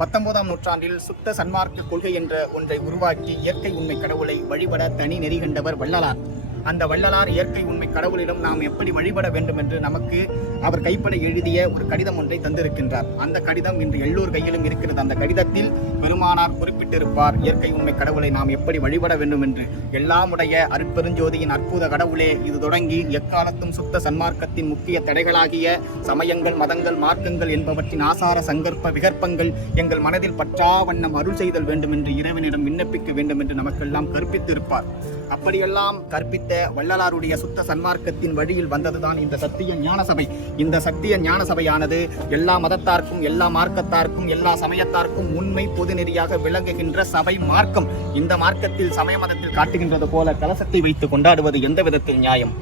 19ஆம் நூற்றாண்டில் சுத்த சன்மார்க்க கொள்கை என்ற ஒன்றை உருவாக்கி இயற்கை உண்மை கடவுளை வழிபட தனி நெறி கண்டவர் வள்ளலார். அந்த வள்ளலார் இயற்கை உண்மை கடவுளிடம் நாம் எப்படி வழிபட வேண்டும் என்று நமக்கு அவர் கைப்பட எழுதிய ஒரு கடிதம் ஒன்றை தந்திருக்கின்றார். அந்த கடிதம் இன்று எல்லோர் கையிலும் இருக்கிறது. அந்த கடிதத்தில் பெருமானார் குறிப்பிட்டிருப்பார், இயற்கை உண்மை கடவுளை நாம் எப்படி வழிபட வேண்டும் என்று. எல்லாமுடைய அருட்பெருஞ்சோதியின் அற்புத கடவுளே, இது தொடங்கி எக்காலத்தும் சுத்த சன்மார்க்கத்தின் முக்கிய தடைகளாகிய சமயங்கள், மதங்கள், மார்க்கங்கள் என்பவற்றின் ஆசார சங்கற்ப விகற்பங்கள் எங்கள் மனதில் பற்றா வண்ணம் அருள் செய்தல் வேண்டும் என்று இறைவனிடம் விண்ணப்பிக்க வேண்டும் என்று நமக்கெல்லாம் கற்பித்திருப்பார். அப்படியெல்லாம் கற்பித்த வள்ளலாருடைய சுத்த சன்மார்க்கத்தின் வழியில் வந்ததுதான் இந்த சத்திய ஞான சபை. இந்த சத்திய ஞான சபையானது எல்லா மதத்தார்க்கும், எல்லா மார்க்கத்தார்க்கும், எல்லா சமயத்தார்க்கும் உண்மை பொது நெறியாக விளங்குகின்ற சபை மார்க்கம். இந்த மார்க்கத்தில் சமய மதத்தில் காட்டுகின்றது போல கலசத்தை வைத்து கொண்டாடுவது எந்த விதத்தில் நியாயம்?